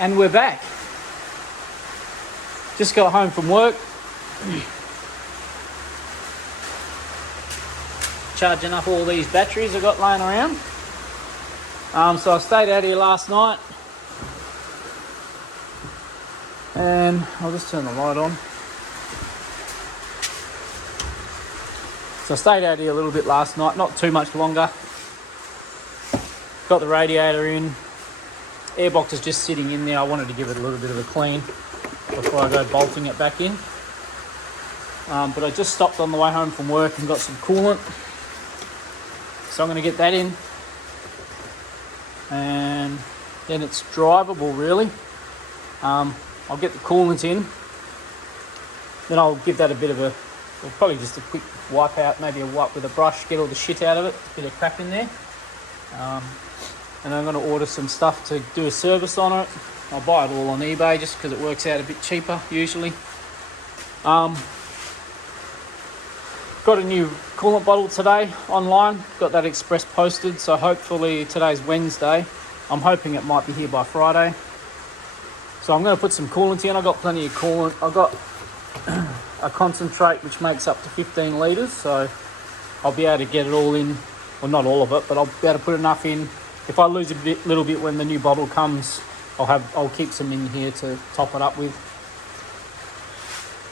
And we're back. Just got home from work. Charging up all these batteries I got laying around. So I stayed out here last night. And I'll just turn the light on. So I stayed out here a little bit last night, not too much longer. Got the radiator in. Airbox is just sitting in there. I wanted to give it a little bit of a clean before I go bolting it back in. But I just stopped on the way home from work and got some coolant. So I'm going to get that in. And then it's drivable really. I'll get the coolant in. Then I'll give that a bit of a, well, probably just a quick wipe out, maybe a wipe with a brush, get all the shit out of it, a bit of crap in there. And I'm going to order some stuff to do a service on it. I'll buy it all on eBay just because it works out a bit cheaper usually. Got a new coolant bottle today online. Got that express posted, so hopefully today's Wednesday. I'm hoping it might be here by Friday. So I'm going to put some coolant in. I've got plenty of coolant. I've got a concentrate which makes up to 15 litres, so I'll be able to get it all in. Well, not all of it, but I'll be able to put enough in. If I lose a little bit when the new bottle comes, I'll keep some in here to top it up with.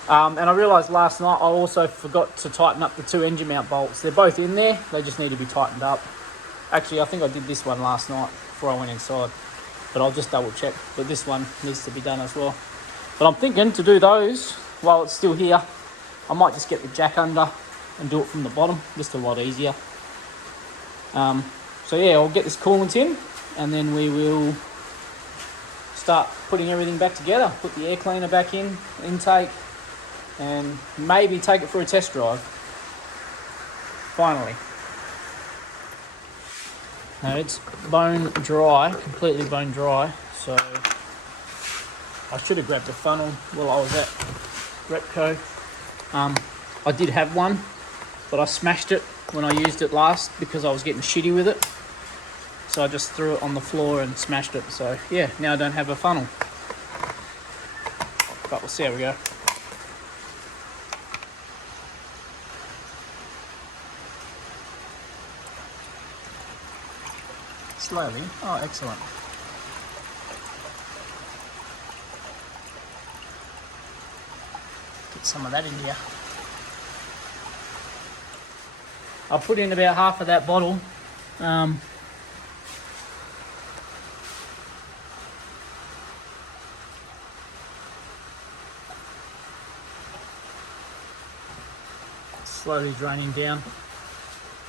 And I realised last night I also forgot to tighten up the two engine mount bolts. They're both in there, they just need to be tightened up. Actually, I think I did this one last night before I went inside, but I'll just double check. But this one needs to be done as well. But I'm thinking to do those while it's still here. I might just get the jack under and do it from the bottom, just a lot easier. So yeah, I'll get this coolant in and then we will start putting everything back together. Put the air cleaner back in, intake, and maybe take it for a test drive. Finally. Now it's bone dry, completely bone dry, so I should have grabbed a funnel while I was at Repco. I did have one, but I smashed it when I used it last because I was getting shitty with it. So I just threw it on the floor and smashed it. So yeah, now I don't have a funnel. But we'll see how we go. Slowly. Oh, excellent. Get some of that in here. I'll put in about half of that bottle. Slowly draining down.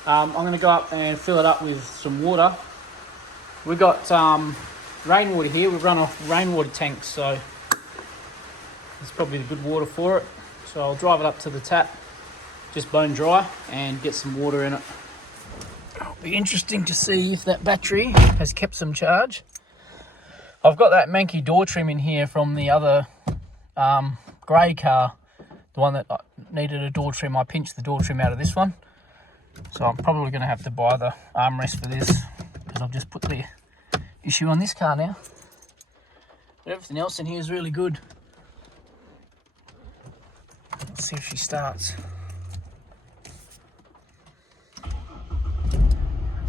I'm going to go up and fill it up with some water. We've got rainwater here. We've run off rainwater tanks, so it's probably the good water for it. So I'll drive it up to the tap, just bone dry, and get some water in it. It'll be interesting to see if that battery has kept some charge. I've got that manky door trim in here from the other grey car, the one that needed a door trim. I pinched the door trim out of this one, so I'm probably going to have to buy the armrest for this because I've just put the issue on this car now. But everything else in here is really good. Let's see if she starts.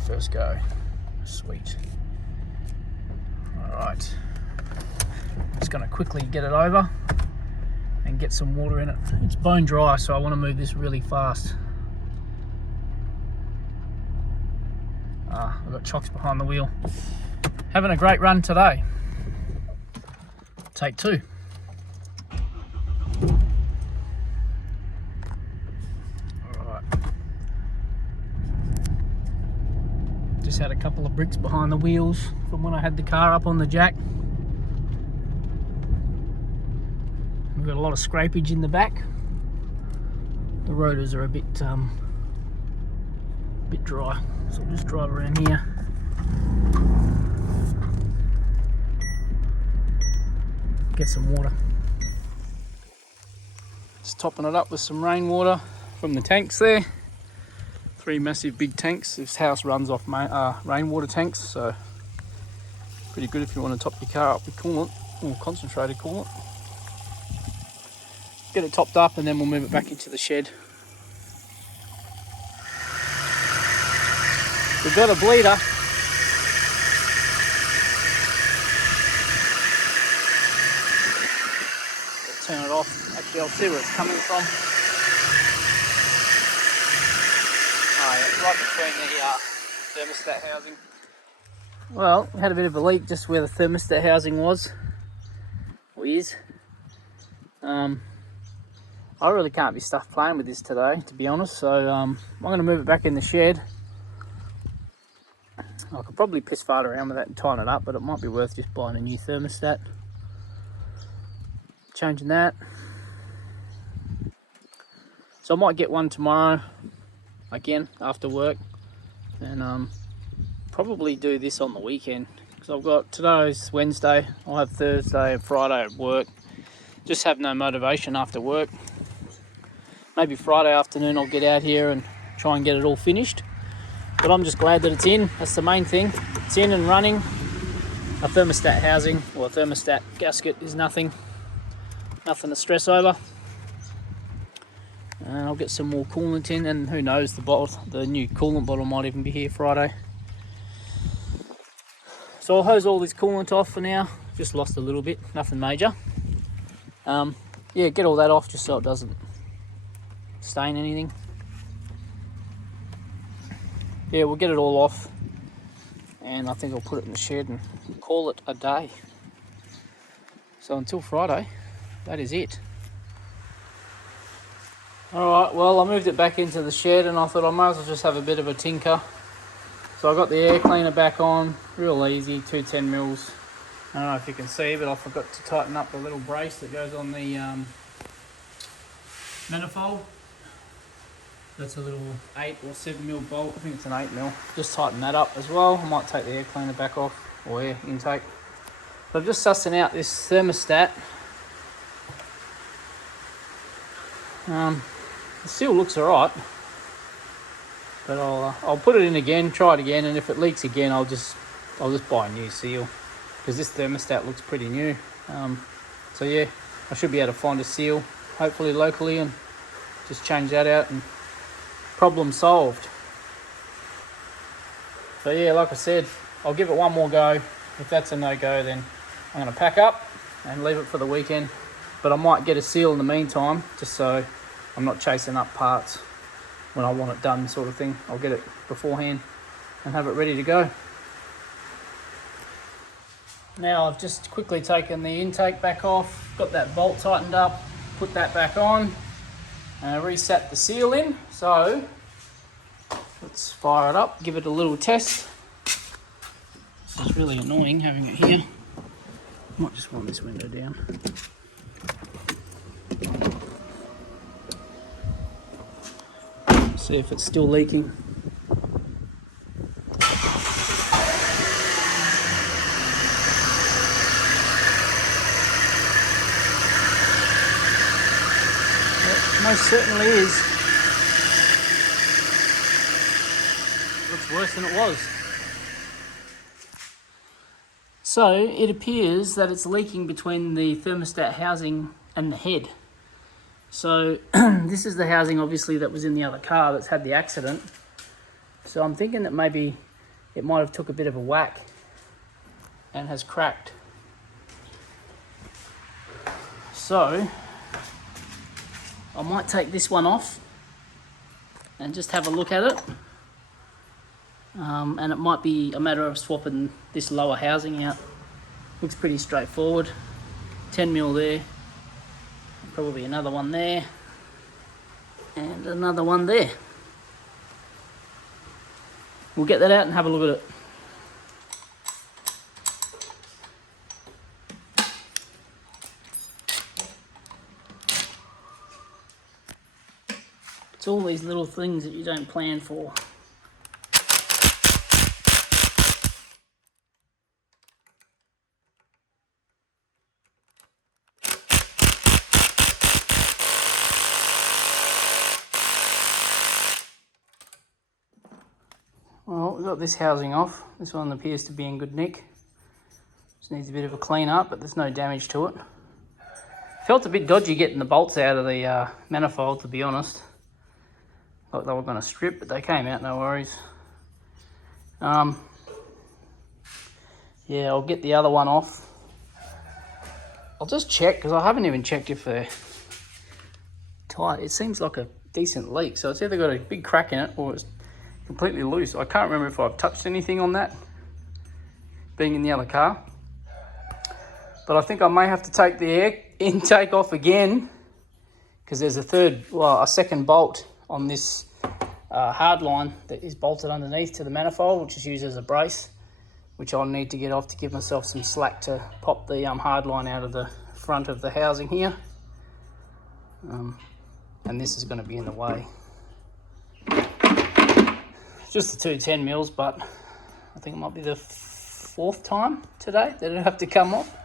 First go. Sweet. Alright. Just going to quickly get it over and get some water in it. It's bone dry, so I want to move this really fast. I've got chocks behind the wheel. Having a great run today. Take two. Alright. Just had a couple of bricks behind the wheels from when I had the car up on the jack. We've got a lot of scrapage in the back. The rotors are a bit dry, so I'll just drive around here. Get some water. Just topping it up with some rainwater from the tanks there. 3 massive big tanks. This house runs off rainwater tanks, so Pretty good if you want to top your car up with coolant, or concentrated coolant. Get it topped up and then we'll move it back into the shed. We've got a bleeder. Turn it off. Actually, I'll see where it's coming from. Oh yeah, it's right between the thermostat housing. Well, we had a bit of a leak just where the thermostat housing was, or is. I really can't be stuffed playing with this today, to be honest, so I'm going to move it back in the shed. I could probably piss fart around with that and tighten it up, but it might be worth just buying a new thermostat. Changing that. So I might get one tomorrow, again, after work, and probably do this on the weekend, because I've got, today's Wednesday, I'll have Thursday and Friday at work. Just have no motivation after work. Maybe Friday afternoon I'll get out here and try and get it all finished. But I'm just glad that it's in. That's the main thing. It's in and running. A thermostat housing or a thermostat gasket is nothing to stress over. And I'll get some more coolant in, and who knows, the new coolant bottle might even be here Friday. So I'll hose all this coolant off for now. Just lost a little bit, nothing major. Yeah, get all that off just so it doesn't stain anything. Yeah, we'll get it all off, and I think I'll put it in the shed and call it a day. So until Friday, that is it. Alright, well, I moved it back into the shed and I thought I might as well just have a bit of a tinker. So I got the air cleaner back on, real easy, 210 mils. I don't know if you can see, but I forgot to tighten up the little brace that goes on the manifold. That's a little 8 or 7 mil bolt. I think it's an 8 mil. Just tighten that up as well. I might take the air cleaner back off, or air intake. But I'm just sussing out this thermostat. The seal looks alright, but I'll put it in again, try it again, and if it leaks again, I'll just buy a new seal, because this thermostat looks pretty new. So yeah, I should be able to find a seal, hopefully locally, and just change that out, and problem solved. So yeah, like I said, I'll give it one more go. If that's a no-go, then I'm going to pack up and leave it for the weekend. But I might get a seal in the meantime, just so I'm not chasing up parts when I want it done, sort of thing. I'll get it beforehand and have it ready to go. Now I've just quickly taken the intake back off, got that bolt tightened up, put that back on, and reset the seal in. So let's fire it up, give it a little test. This is really annoying having it here. Might just want this window down. See if it's still leaking. Most certainly is. Looks worse than it was. So it appears that it's leaking between the thermostat housing and the head. So this is the housing obviously that was in the other car that's had the accident. So I'm thinking that maybe it might have took a bit of a whack and has cracked. So I might take this one off and just have a look at it. And it might be a matter of swapping this lower housing out. Looks pretty straightforward. 10 mil there. Probably another one there. And another one there. We'll get that out and have a look at it. It's all these little things that you don't plan for. Well, we've got this housing off. This one appears to be in good nick. Just needs a bit of a clean up, but there's no damage to it. Felt a bit dodgy getting the bolts out of the manifold, to be honest. Thought they were going to strip, but they came out, no worries. Yeah, I'll get the other one off. I'll just check, because I haven't even checked if they're tight. It seems like a decent leak, so it's either got a big crack in it or it's completely loose. I can't remember if I've touched anything on that, being in the other car. But I think I may have to take the air intake off again, because there's a second bolt on this hard line that is bolted underneath to the manifold, which is used as a brace, which I'll need to get off to give myself some slack to pop the hard line out of the front of the housing here. And this is going to be in the way. It's just the 210 mils, but I think it might be the 4th time today that it'll have to come off.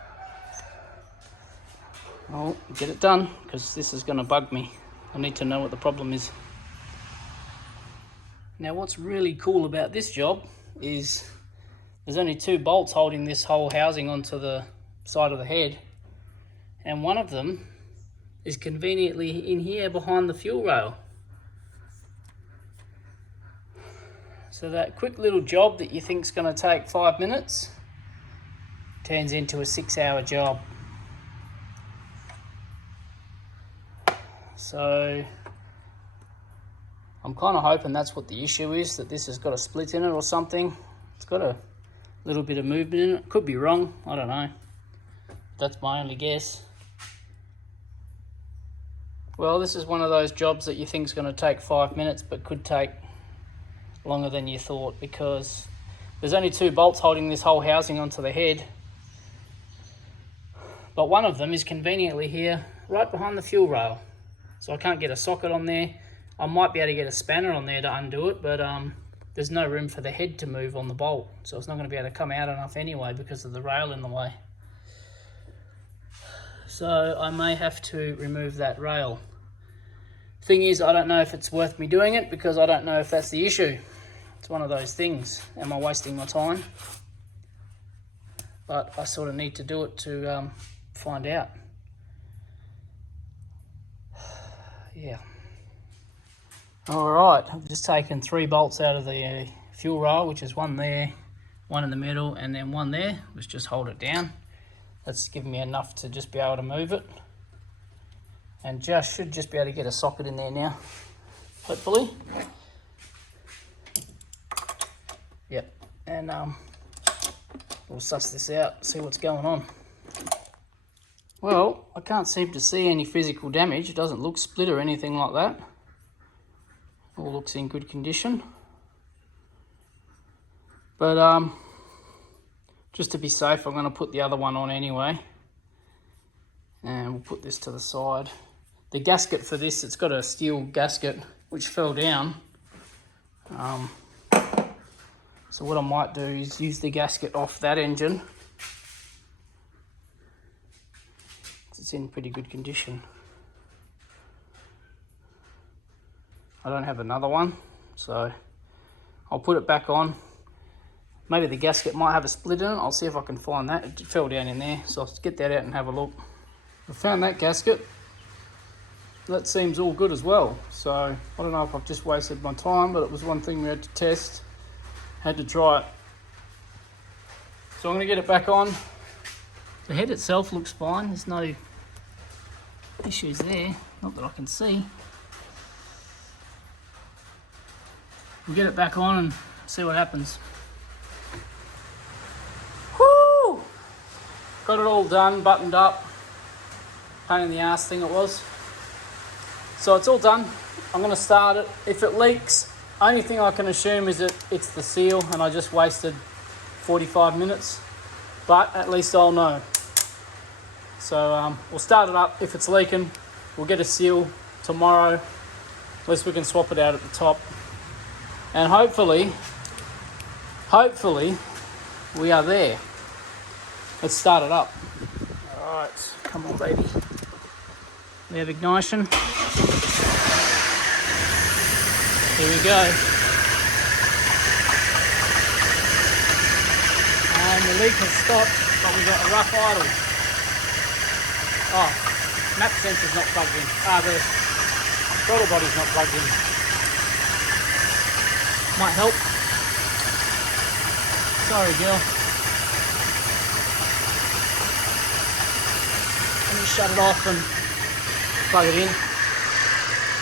I'll get it done, because this is going to bug me. I need to know what the problem is. Now, what's really cool about this job is there's only 2 bolts holding this whole housing onto the side of the head, and one of them is conveniently in here behind the fuel rail. So that quick little job that you think is going to take 5 minutes turns into a 6-hour job. So I'm kind of hoping that's what the issue is, that this has got a split in it or something. It's got a little bit of movement in it. Could be wrong, I don't know. That's my only guess. Well, this is one of those jobs that you think is going to take 5 minutes, but could take longer than you thought, because there's only 2 bolts holding this whole housing onto the head. But one of them is conveniently here, right behind the fuel rail. So I can't get a socket on there. I might be able to get a spanner on there to undo it, but there's no room for the head to move on the bolt. So it's not going to be able to come out enough anyway because of the rail in the way. So I may have to remove that rail. Thing is, I don't know if it's worth me doing it, because I don't know if that's the issue. It's one of those things. Am I wasting my time? But I sort of need to do it to find out. Yeah. Alright, I've just taken 3 bolts out of the fuel rail, which is one there, one in the middle, and then one there. Let's just hold it down. That's given me enough to just be able to move it. And should just be able to get a socket in there now, hopefully. Yep, and we'll suss this out, see what's going on. Well, I can't seem to see any physical damage. It doesn't look split or anything like that. All looks in good condition. But just to be safe, I'm going to put the other one on anyway. And we'll put this to the side. The gasket for this, it's got a steel gasket which fell down. So what I might do is use the gasket off that engine. It's in pretty good condition. I don't have another one, so I'll put it back on. Maybe the gasket might have a split in it. I'll see if I can find that. It fell down in there, so I'll get that out and have a look. I found that gasket. That seems all good as well. So I don't know if I've just wasted my time, but it was one thing we had to test. Had to try it. So I'm going to get it back on. The head itself looks fine. There's no issues there, not that I can see. We'll get it back on and see what happens. Woo! Got it all done, buttoned up. Pain in the ass thing it was. So it's all done. I'm going to start it. If it leaks, only thing I can assume is that it's the seal and I just wasted 45 minutes. But at least I'll know. So we'll start it up. If it's leaking, we'll get a seal tomorrow. At least we can swap it out at the top. And hopefully, we are there. Let's start it up. All right, come on, baby. We have ignition. Here we go. And the leak has stopped. but we've got a rough idle. Oh, map sensor's not plugged in. The throttle body's not plugged in. Might help. Sorry, girl. Let me shut it off and plug it in.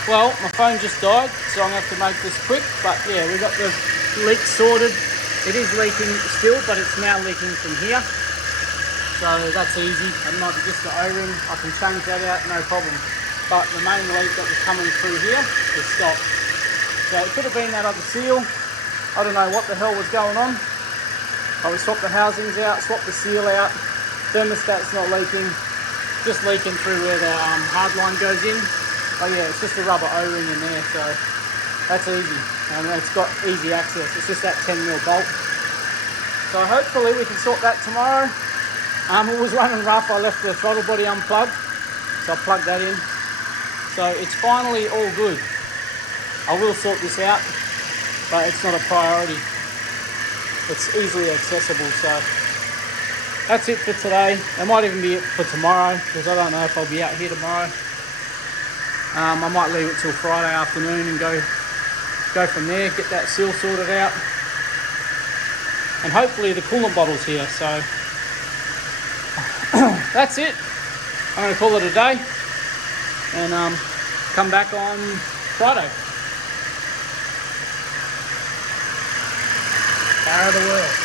Well, my phone just died, so I'm going to have to make this quick. But yeah, we got the leak sorted. It is leaking still, but it's now leaking from here. So that's easy. It might be just the O-ring. I can change that out, no problem. But the main leak that was coming through here is stopped. So it could have been that other seal. I don't know what the hell was going on. But we swapped the housings out, swapped the seal out. Thermostat's not leaking. Just leaking through where the hard line goes in. Oh yeah, it's just a rubber O-ring in there, so that's easy. And it's got easy access. It's just that 10mm bolt. So hopefully we can sort that tomorrow. It was running rough. I left the throttle body unplugged, so I plugged that in. So it's finally all good. I will sort this out, but it's not a priority. It's easily accessible, so that's it for today. It might even be it for tomorrow, because I don't know if I'll be out here tomorrow. I might leave it till Friday afternoon and go from there, get that seal sorted out. And hopefully the coolant bottle's here, so that's it. I'm going to call it a day and come back on Friday. Barra the world.